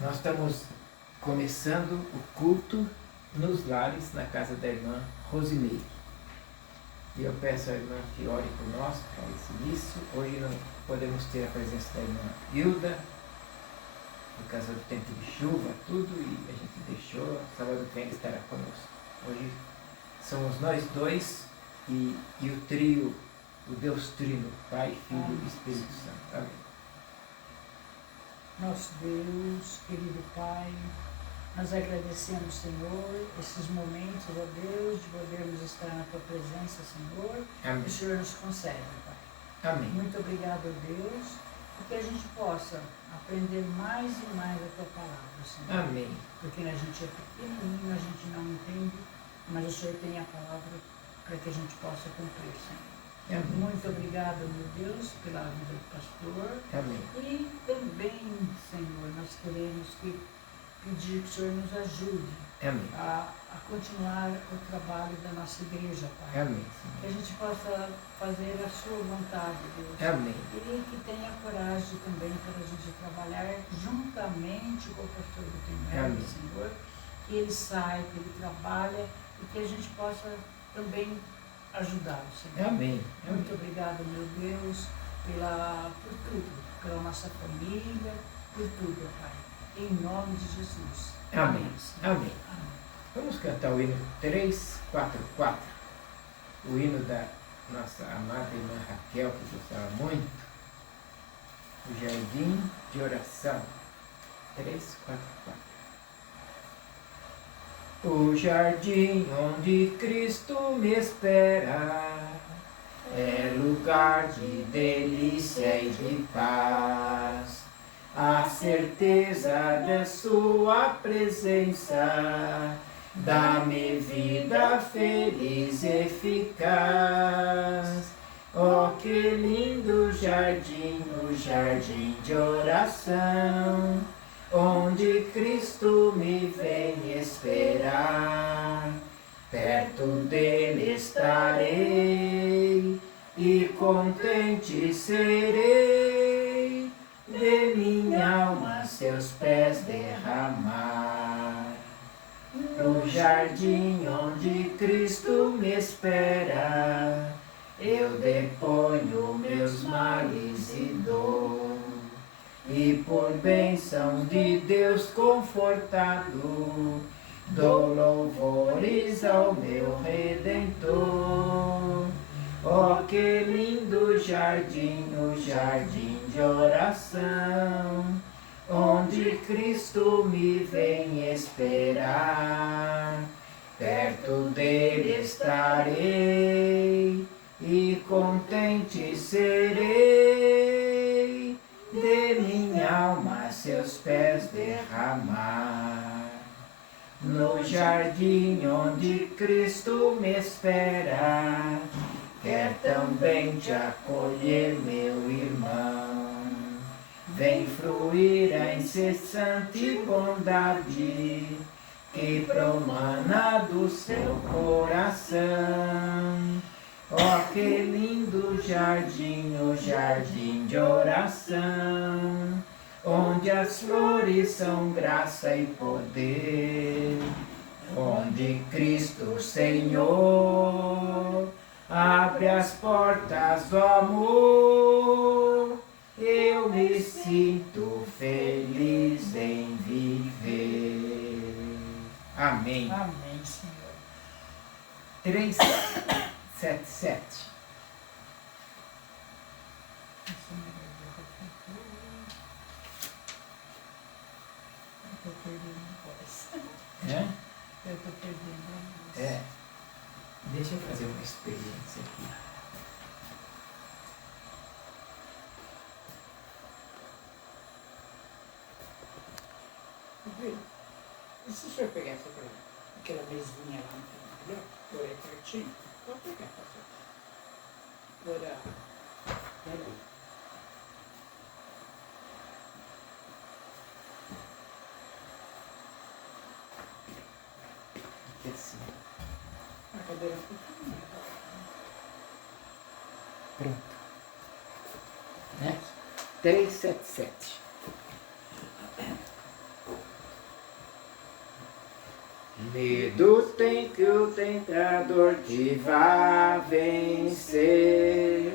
Nós estamos começando o culto nos lares, na casa da irmã Rosineide. E eu peço à irmã que ore por nós para esse início. Hoje não podemos ter a presença da irmã Hilda, por causa do tempo de chuva, tudo, e a gente deixou. Sábado que vem estará conosco. Hoje somos nós dois e o trio, o Deus Trino, Pai, Filho e Espírito Santo. Amém. Nosso Deus, querido Pai, nós agradecemos, Senhor, esses momentos, ó Deus, de podermos estar na Tua presença, Senhor, Amém. que o Senhor nos concede, Pai. Amém. Muito obrigado, Deus, e que a gente possa aprender mais e mais a Tua palavra, Senhor. Amém. Porque a gente é pequenininho, a gente não entende, mas o Senhor tem a palavra para que a gente possa cumprir, Senhor. Amém. Muito obrigado, meu Deus, pela vida do pastor. Amém. E também, Senhor, nós queremos pedir que o Senhor nos ajude Amém. a continuar o trabalho da nossa igreja, Pai. Amém. Que a gente possa fazer a sua vontade, Deus. Amém. E que tenha coragem também para a gente trabalhar juntamente com o pastor Gutenberg, Amém. Senhor. Que ele sai, que ele trabalha e que a gente possa também ajudá-lo, Senhor. Amém. Muito obrigado, meu Deus, por tudo, pela nossa família, por tudo, Pai. Em nome de Jesus. Amém. Senhor. Amém. Vamos cantar o hino 344, o hino da nossa amada irmã Raquel, que gostava muito, o Jardim de Oração. 344. O jardim onde Cristo me espera é lugar de delícia e de paz. A certeza da sua presença dá-me vida feliz e eficaz. Oh, que lindo jardim, o jardim de oração, onde Cristo me vem esperar. Perto dele estarei e contente serei, de minha alma seus pés derramar. No jardim onde Cristo me espera, eu deponho meus males e dor. E por bênção de Deus confortado, dou louvores ao meu Redentor. Oh, que lindo jardim, o jardim de oração, onde Cristo me vem esperar. Perto dele estarei e contente serei, de minha alma seus pés derramar. No jardim onde Cristo me espera, quer também te acolher, meu irmão. Vem fruir a incessante bondade que promana do seu coração. Oh, que lindo jardim, o jardim de oração, onde as flores são graça e poder, onde Cristo Senhor abre as portas do amor. Eu me sinto feliz em viver. Amém. Amém, Senhor. 377. Eu estou perdendo a voz. É? Eu estou perdendo a voz. É. Deixa eu fazer uma experiência aqui. E se o senhor pegar aquela mesinha lá no final, por aí pertinho, pode pegar, pastor. Por aí. Aqui assim. A cadeira pequenininha. Pronto. Né? 377. tem que o tentador te vá vencer.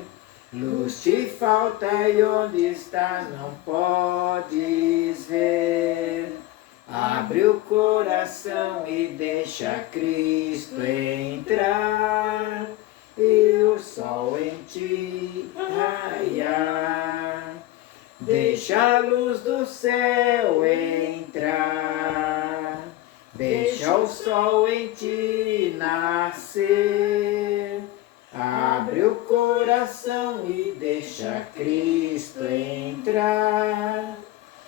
Luz te falta e onde está não podes ver. Abre o coração e deixa Cristo entrar, e o sol em ti raiar. Deixa a luz do céu entrar, deixa o sol em ti nascer. Abre o coração e deixa Cristo entrar,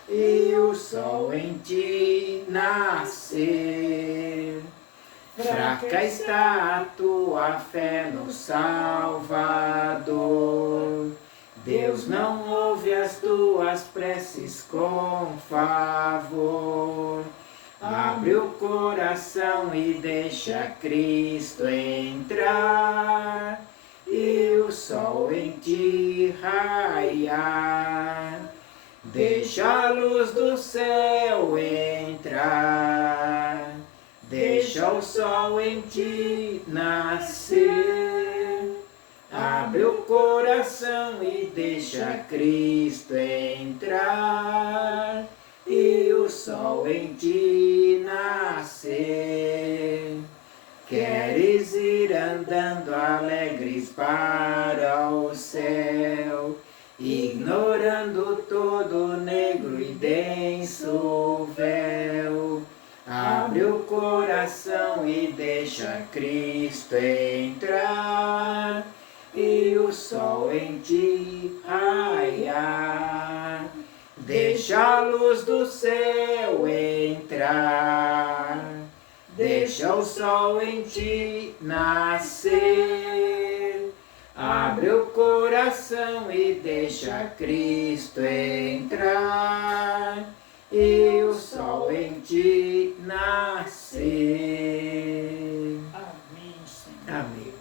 e o sol em ti nascer. Fraca está a tua fé no Salvador. Deus não ouve as tuas preces com favor. Abre o coração e deixa Cristo entrar, e o sol em ti raiar. Deixa a luz do céu entrar, deixa o sol em ti nascer. Abre o coração e deixa Cristo entrar, e o sol em ti nascer. Queres ir andando alegres para o céu, ignorando todo negro e denso véu. Abre o coração e deixa Cristo entrar, e o sol em ti raiar. Deixa a luz do céu entrar, deixa o sol em ti nascer. Abre o coração e deixa Cristo entrar, e o sol em ti nascer. Amém, Senhor. Amém.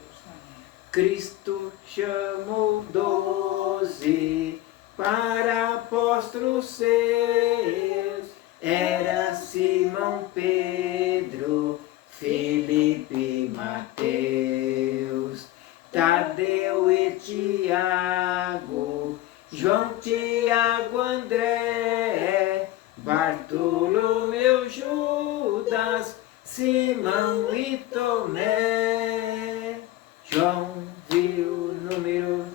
Cristo chamou 12 para apóstolos seus. Era Simão, Pedro, Filipe, Mateus, Tadeu e Tiago, João, Tiago, André, Bartolomeu, Judas, Simão e Tomé. João viu números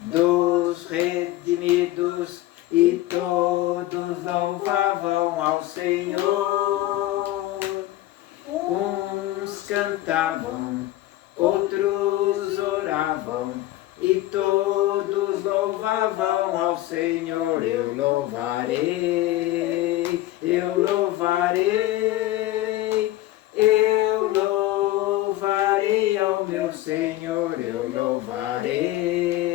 dos redimidos, e todos louvavam ao Senhor. Uns cantavam, outros oravam, e todos louvavam ao Senhor. Eu louvarei, eu louvarei, eu louvarei ao meu Senhor. Eu louvarei,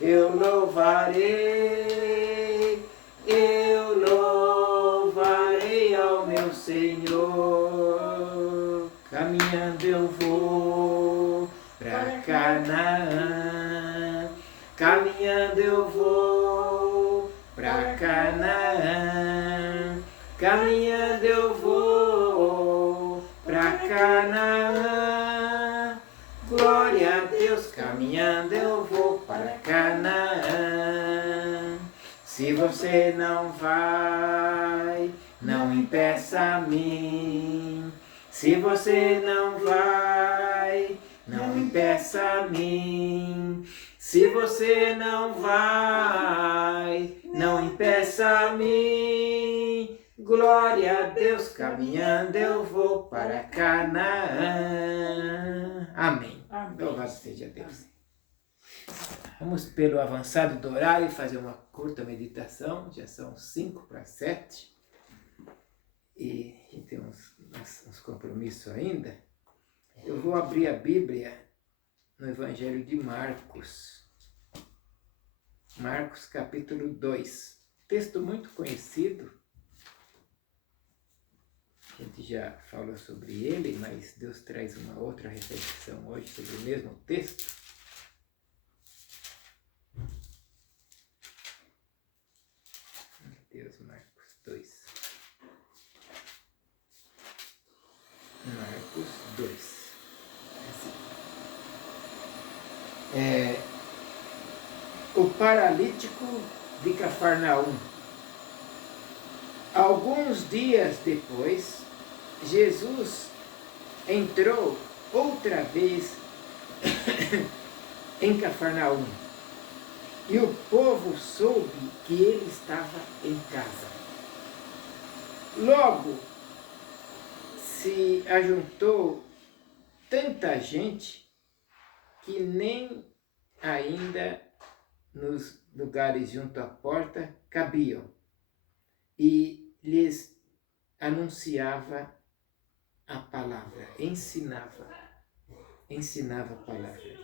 eu louvarei, eu louvarei ao meu Senhor. Caminhando eu vou pra Canaã, caminhando eu vou pra Canaã, caminhando eu vou pra Canaã. Glória a Deus, caminhando eu vou para Canaã. Se você não vai, não impeça a mim. Se você não vai, não impeça a mim. Se você não vai, não impeça a mim. Glória a Deus, caminhando eu vou para Canaã. Amém. Louvado seja Deus. Vamos pelo avançado do horário fazer uma curta meditação. Já são 5:07. E a gente tem uns compromissos ainda. Eu vou abrir a Bíblia no Evangelho de Marcos. Marcos capítulo 2. Texto muito conhecido. A gente já falou sobre ele, mas Deus traz uma outra reflexão hoje sobre o mesmo texto. Deus, Marcos 2. Marcos paralítico de Cafarnaum. Alguns dias depois, Jesus entrou outra vez em Cafarnaum e o povo soube que ele estava em casa. Logo se ajuntou tanta gente que nem ainda nos lugares junto à porta cabiam, e lhes anunciava a palavra, ensinava a palavra.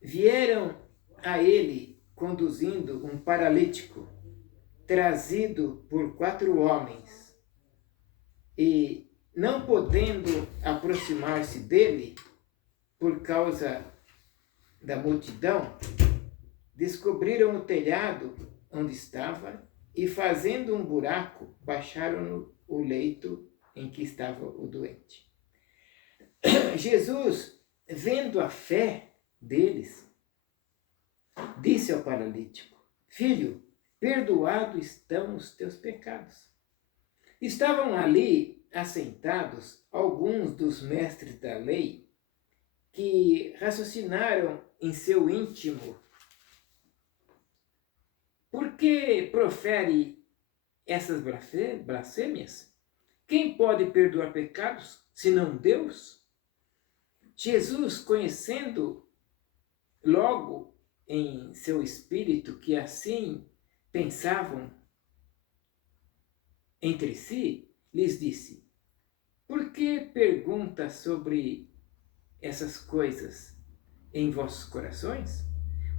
Vieram a ele conduzindo um paralítico, trazido por 4 homens, e não podendo aproximar-se dele por causa da multidão, descobriram o telhado onde estava e, fazendo um buraco, baixaram o leito em que estava o doente. Jesus, vendo a fé deles, disse ao paralítico: Filho, perdoados estão os teus pecados. Estavam ali assentados alguns dos mestres da lei que raciocinaram em seu íntimo: por que profere essas blasfêmias? Quem pode perdoar pecados, senão Deus? Jesus, conhecendo logo em seu espírito que assim pensavam entre si, lhes disse: por que pergunta sobre essas coisas em vossos corações?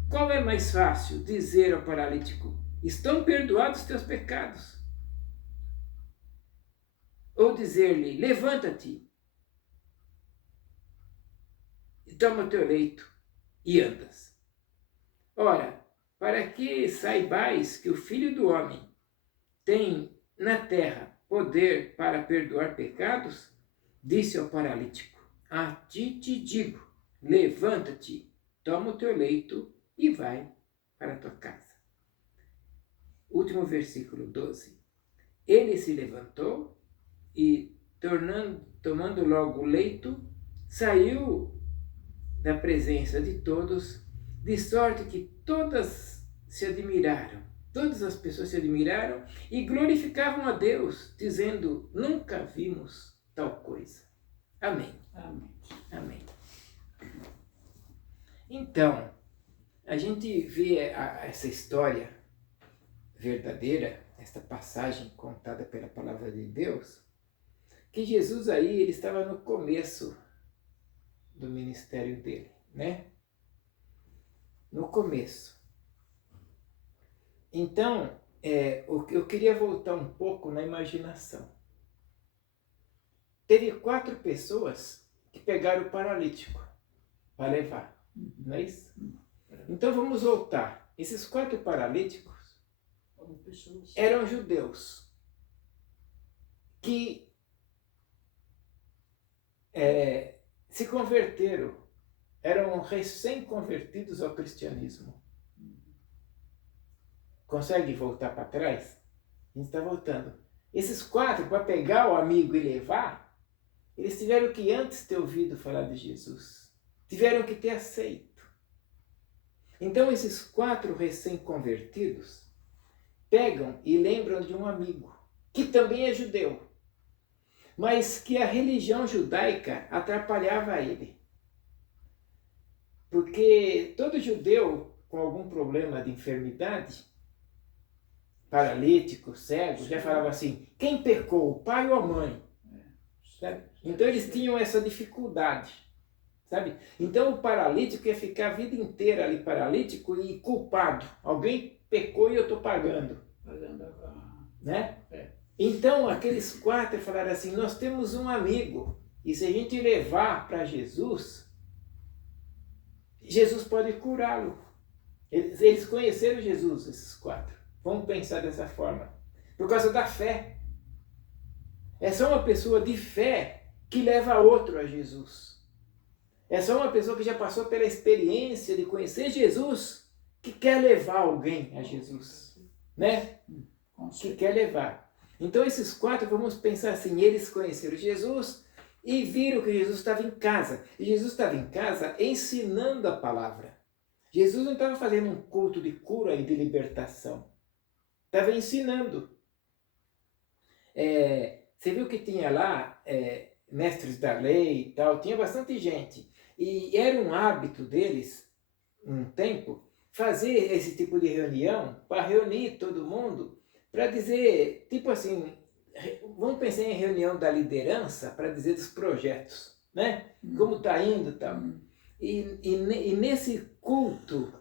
Qual é mais fácil dizer ao paralítico: estão perdoados teus pecados? Ou dizer-lhe: levanta-te, toma o teu leito e andas? Ora, para que saibais que o Filho do Homem tem na terra poder para perdoar pecados, disse ao paralítico: a ti te digo, levanta-te, toma o teu leito e vai para a tua casa. Último versículo 12. Ele se levantou e, tomando logo o leito, saiu da presença de todos, de sorte que todas as pessoas se admiraram e glorificavam a Deus, dizendo: nunca vimos tal coisa. Amém. Amém. Amém. Então, a gente vê essa história verdadeira, esta passagem contada pela palavra de Deus, que Jesus aí, ele estava no começo do ministério dele, né? No começo. Então, eu queria voltar um pouco na imaginação. Teve 4 pessoas que pegaram o paralítico para levar, não é isso? Então vamos voltar. Esses 4 paralíticos eram judeus que se converteram, eram recém-convertidos ao cristianismo. Consegue voltar para trás? A gente está voltando. Esses 4, para pegar o amigo e levar, eles tiveram que antes ter ouvido falar de Jesus. Tiveram que ter aceito. Então esses 4 recém-convertidos pegam e lembram de um amigo, que também é judeu, mas que a religião judaica atrapalhava ele. Porque todo judeu com algum problema de enfermidade, paralítico, cego, já falava assim: quem pecou, o pai ou a mãe? Sabe? Então eles tinham essa dificuldade, sabe? Então o paralítico ia ficar a vida inteira ali paralítico e culpado. Alguém pecou e eu estou pagando. Né? Então aqueles 4 falaram assim: nós temos um amigo, e se a gente levar para Jesus, Jesus pode curá-lo. Eles conheceram Jesus, esses 4. Vamos pensar dessa forma. Por causa da fé. É só uma pessoa de fé que leva outro a Jesus. É só uma pessoa que já passou pela experiência de conhecer Jesus que quer levar alguém a Jesus, né? Que quer levar. Então esses 4, vamos pensar assim, eles conheceram Jesus e viram que Jesus estava em casa. E Jesus estava em casa ensinando a palavra. Jesus não estava fazendo um culto de cura e de libertação. Estava ensinando. Você viu que tinha lá mestres da lei e tal, tinha bastante gente. E era um hábito deles, um tempo, fazer esse tipo de reunião para reunir todo mundo, para dizer, tipo assim, vamos pensar em reunião da liderança para dizer dos projetos, né? Como está indo e tal. E nesse culto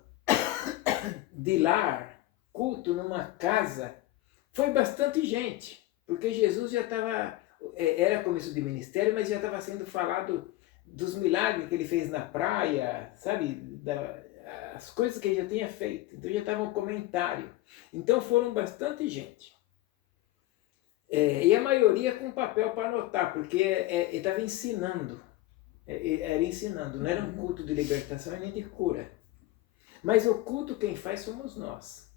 de lar, culto numa casa, foi bastante gente, porque Jesus já estava, era começo de ministério, mas já estava sendo falado dos milagres que ele fez na praia, sabe? As coisas que ele já tinha feito. Então já estava um comentário. Então foram bastante gente. E a maioria com papel para anotar, porque ele estava ensinando. Era ensinando, não era um culto de libertação nem de cura. Mas o culto quem faz somos nós.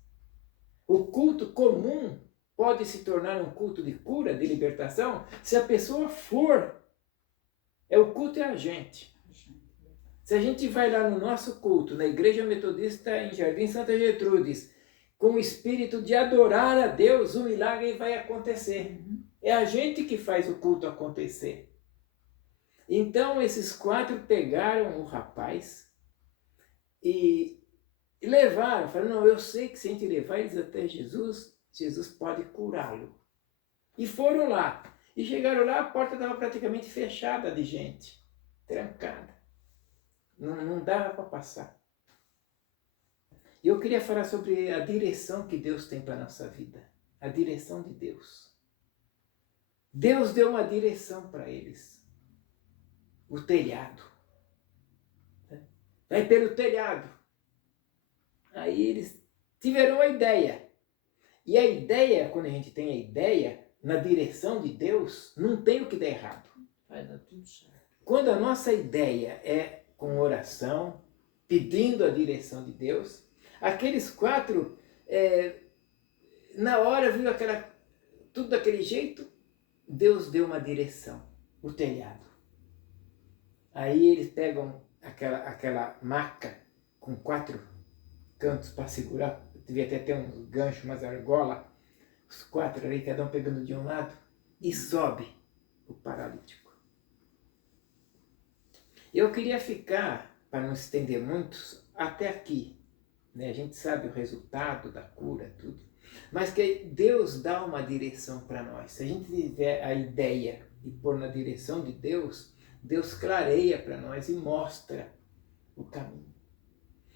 O culto comum pode se tornar um culto de cura, de libertação, se a pessoa for. O culto é a gente. Se a gente vai lá no nosso culto, na Igreja Metodista em Jardim Santa Gertrudes, com o espírito de adorar a Deus, o milagre vai acontecer. É a gente que faz o culto acontecer. Então esses 4 pegaram o rapaz e levaram, falaram, não, eu sei que se a gente levar eles até Jesus, Jesus pode curá-lo. E foram lá. E chegaram lá, a porta estava praticamente fechada de gente, trancada. Não dava para passar. E eu queria falar sobre a direção que Deus tem para a nossa vida. A direção de Deus. Deus deu uma direção para eles. O telhado. Vai pelo telhado. Aí eles tiveram a ideia. E a ideia, quando a gente tem a ideia, na direção de Deus, não tem o que dar errado. Vai dar tudo certo. Quando a nossa ideia é com oração, pedindo a direção de Deus, aqueles 4, na hora viu tudo daquele jeito, Deus deu uma direção, o telhado. Aí eles pegam aquela maca com 4 cantos para segurar, devia até ter um gancho, umas argolas, os 4 ali, cada um pegando de um lado, e sobe o paralítico. Eu queria ficar, para não estender muito, até aqui. Né? A gente sabe o resultado da cura, tudo. Mas que Deus dá uma direção para nós. Se a gente tiver a ideia de pôr na direção de Deus, Deus clareia para nós e mostra o caminho.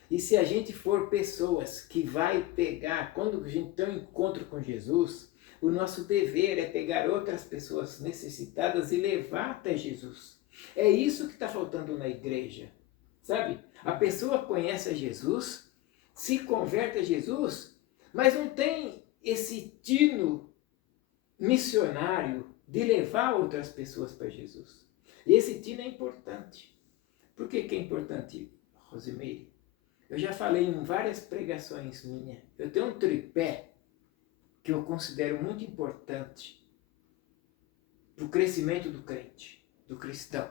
E se a gente for pessoas que vai pegar, quando a gente tem um encontro com Jesus, o nosso dever é pegar outras pessoas necessitadas e levar até Jesus. É isso que está faltando na igreja, sabe? A pessoa conhece a Jesus, se converte a Jesus, mas não tem esse tino missionário de levar outras pessoas para Jesus. E esse tino é importante. Por que é importante, Rosimeire? Eu já falei em várias pregações minhas. Eu tenho um tripé que eu considero muito importante para o crescimento do crente. Do cristão.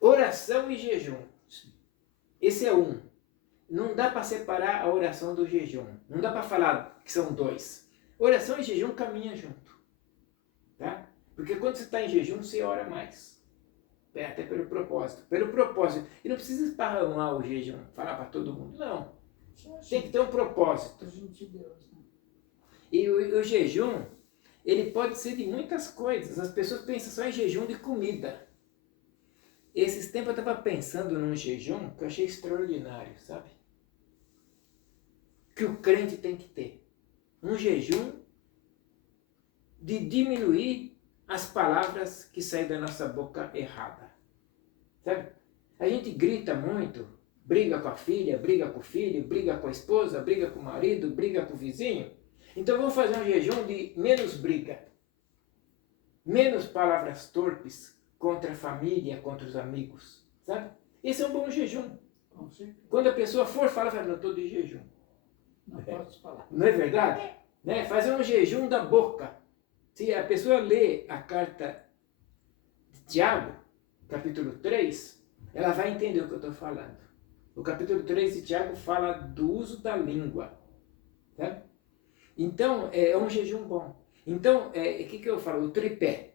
Oração e jejum. Esse é um. Não dá para separar a oração do jejum. Não dá para falar que são 2. Oração e jejum caminham junto. Tá? Porque quando você está em jejum, você ora mais. Até pelo propósito. E não precisa esparramar o jejum, falar para todo mundo. Não. Tem que ter um propósito. E o jejum, ele pode ser de muitas coisas. As pessoas pensam só em jejum de comida. Esses tempos eu estava pensando num jejum que eu achei extraordinário, sabe? Que o crente tem que ter. Um jejum de diminuir as palavras que saem da nossa boca errada. Sabe? A gente grita muito, briga com a filha, briga com o filho, briga com a esposa, briga com o marido, briga com o vizinho. Então vamos fazer um jejum de menos briga, menos palavras torpes contra a família, contra os amigos, sabe? Esse é um bom jejum. Com certeza. Quando a pessoa for falar, fala, eu estou de jejum. Não posso falar. Não é verdade? Né? Fazer um jejum da boca. Se a pessoa lê a carta de Tiago, capítulo 3, ela vai entender o que eu estou falando. O capítulo 3 de Tiago fala do uso da língua. Sabe? Então, é um jejum bom. Então, o que eu falo? O tripé.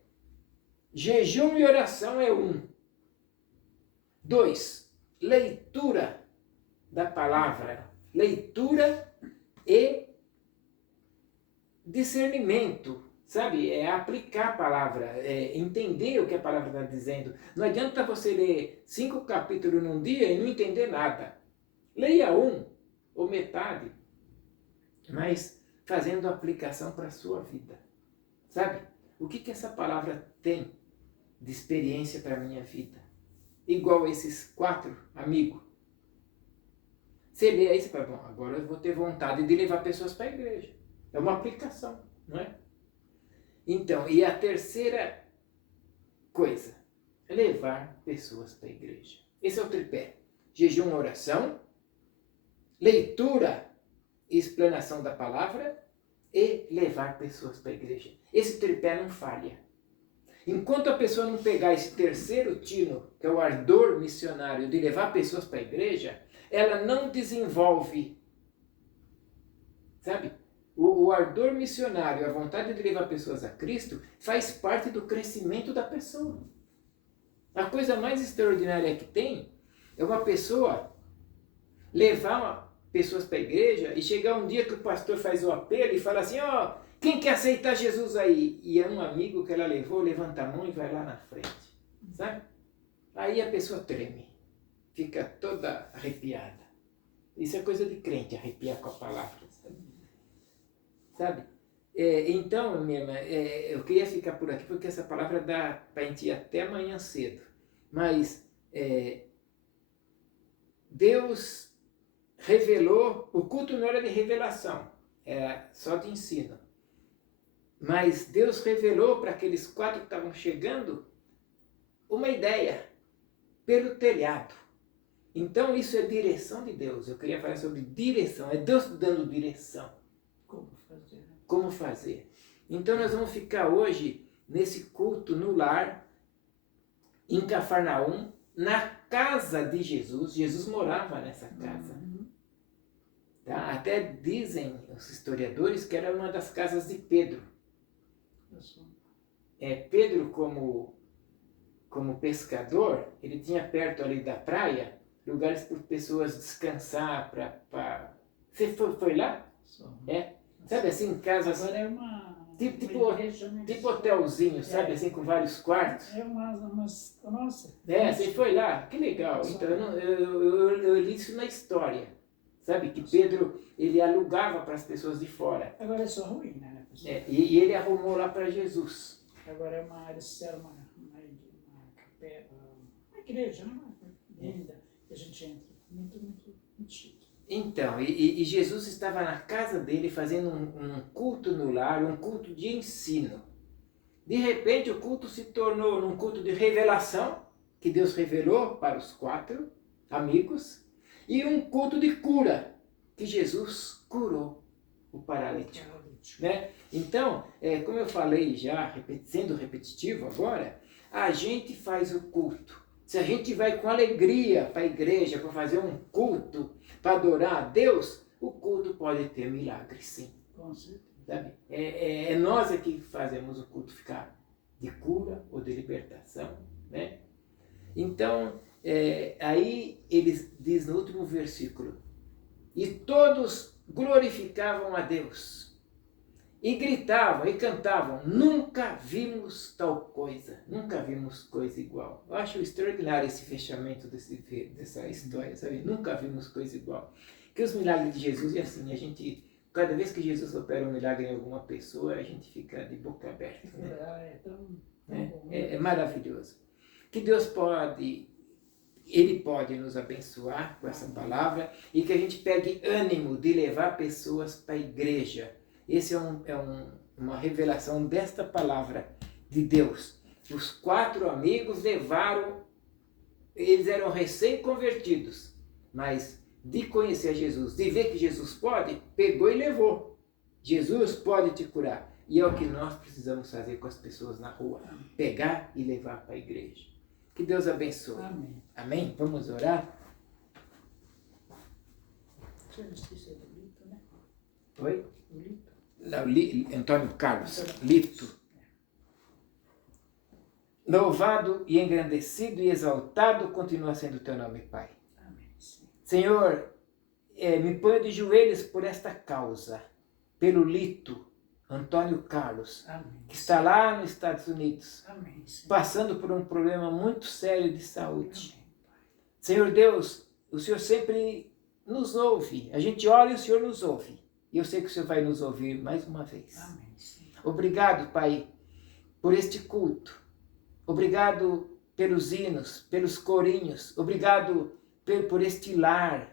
Jejum e oração é 1. 2. Leitura da palavra. Leitura e discernimento. Sabe? É aplicar a palavra. É entender o que a palavra está dizendo. Não adianta você ler 5 capítulos num dia e não entender nada. Leia 1 ou metade. Mas fazendo aplicação para a sua vida. Sabe? O que essa palavra tem de experiência para a minha vida? Igual esses 4 amigos. Você lê aí, você fala, bom, agora eu vou ter vontade de levar pessoas para a igreja. É uma aplicação, não é? Então, e a terceira coisa, é levar pessoas para a igreja. Esse é o tripé. Jejum, oração, leitura e explanação da palavra e levar pessoas para a igreja. Esse tripé não falha. Enquanto a pessoa não pegar esse terceiro tino, que é o ardor missionário de levar pessoas para a igreja, ela não desenvolve, sabe? O ardor missionário, a vontade de levar pessoas a Cristo, faz parte do crescimento da pessoa. A coisa mais extraordinária que tem é uma pessoa levar pessoas para a igreja e chegar um dia que o pastor faz o apelo e fala assim, ó, quem quer aceitar Jesus aí? E é um amigo que ela levou, levanta a mão e vai lá na frente, sabe? Aí a pessoa treme, fica toda arrepiada. Isso é coisa de crente, arrepiar com a palavra, sabe? Então, minha irmã, eu queria ficar por aqui porque essa palavra dá para a gente ir até amanhã cedo. Mas Deus revelou, o culto não era de revelação, era só de ensino. Mas Deus revelou para aqueles 4 que estavam chegando uma ideia pelo telhado. Então isso é direção de Deus. Eu queria falar sobre direção, é Deus dando direção. Como fazer. Então nós vamos ficar hoje nesse culto no lar, em Cafarnaum, na casa de Jesus. Jesus morava nessa casa. Tá? Até dizem os historiadores que era uma das casas de Pedro. Pedro, como pescador, ele tinha perto ali da praia lugares para pessoas descansar. Você foi lá? Sabe assim, casas... Agora é uma... Tipo hotelzinho, sabe? Assim, com vários quartos. Nossa. Você foi lá? Que legal. Então, eu li isso na história. Sabe? Que Pedro, ele alugava para as pessoas de fora. Agora é só ruim, né? E ele arrumou lá para Jesus. Agora é uma área, uma igreja, né? Linda, que a gente entra. Muito chique. Então, e Jesus estava na casa dele fazendo um culto no lar, um culto de ensino. De repente o culto se tornou um culto de revelação, que Deus revelou para os 4 amigos, e um culto de cura, que Jesus curou o paralítico. Né? Então, como eu falei já, sendo repetitivo agora, a gente faz o culto. Se a gente vai com alegria para a igreja, para fazer um culto, para adorar a Deus, o culto pode ter milagre, sim. Com certeza. Sabe? É nós que fazemos o culto ficar de cura ou de libertação. Né? Então, aí ele diz no último versículo, e todos glorificavam a Deus. E gritavam e cantavam, nunca vimos tal coisa, nunca vimos coisa igual. Eu acho extraordinário esse fechamento dessa história, sabe? Nunca vimos coisa igual. Que os milagres de Jesus é assim, cada vez que Jesus opera um milagre em alguma pessoa, a gente fica de boca aberta. Né? É maravilhoso. Que Deus Ele pode nos abençoar com essa palavra e que a gente pegue ânimo de levar pessoas para a igreja. Esse é uma revelação desta palavra de Deus. Os 4 amigos eles eram recém-convertidos, mas de conhecer a Jesus, de ver que Jesus pode, pegou e levou. Jesus pode te curar. E é o que nós precisamos fazer com as pessoas na rua. Pegar e levar para a igreja. Que Deus abençoe. Amém. Amém? Vamos orar? Você não esqueceu do Lito, né? Oi? O Lito. Não, Antônio Carlos. Lito. Louvado e engrandecido e exaltado continua sendo o teu nome, Pai. Amém. Sim. Senhor, me ponho de joelhos por esta causa, pelo Lito, Antônio Carlos, Amém. que está lá nos Estados Unidos, Amém. Sim. passando por um problema muito sério de saúde. Amém, Pai. Senhor Deus, o Senhor sempre nos ouve. A gente ora e o Senhor nos ouve. E eu sei que o Senhor vai nos ouvir mais uma vez. Amém. Sim. Obrigado, Pai, por este culto. Obrigado pelos hinos, pelos corinhos. Obrigado por este lar.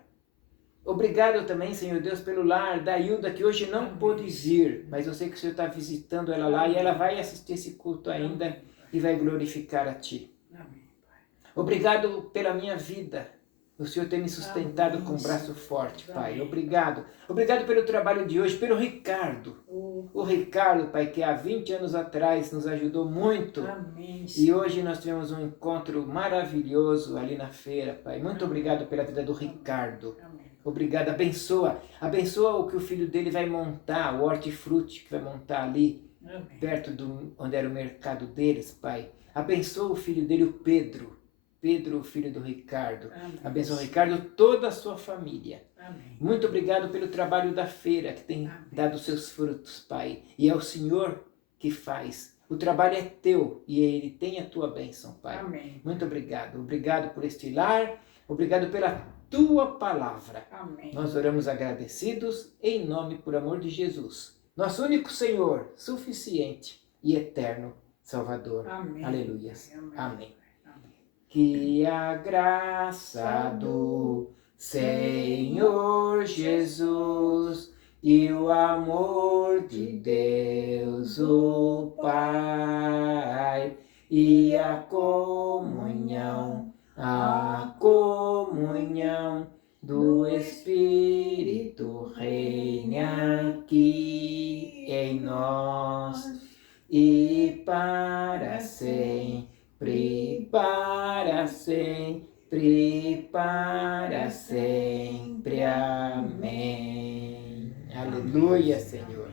Obrigado também, Senhor Deus, pelo lar da Hilda, que hoje não pôde vir, mas eu sei que o Senhor está visitando ela lá e ela vai assistir esse culto ainda e vai glorificar a Ti. Amém, Pai. Obrigado pela minha vida. O Senhor tem me sustentado com um braço forte, Pai. Obrigado. Obrigado pelo trabalho de hoje, pelo Ricardo. O Ricardo, Pai, que há 20 anos atrás nos ajudou muito. Amém. E hoje nós tivemos um encontro maravilhoso ali na feira, Pai. Muito obrigado pela vida do Ricardo. Amém. Obrigado. Abençoa o que o filho dele vai montar, o hortifruti que vai montar ali, Amém. perto do onde era o mercado deles, Pai. Abençoa o filho dele, o Pedro. Pedro, o filho do Ricardo. Amém. Abençoa o Ricardo, toda a sua família. Amém. Muito obrigado pelo trabalho da feira, que tem dado seus frutos, Pai. E é o Senhor que faz. O trabalho é teu e ele tem a tua bênção, Pai. Amém. Muito obrigado. Obrigado por este lar. Obrigado pela tua palavra. Amém. Nós oramos agradecidos em nome, por amor de Jesus. Nosso único Senhor, suficiente e eterno Salvador. Amém. Aleluia. Amém. Amém. Que a graça do Senhor Jesus e o amor de Deus o Pai e a comunhão do Espírito reine aqui em nós e para sempre. Para sempre. Amém. Aleluia, Senhor.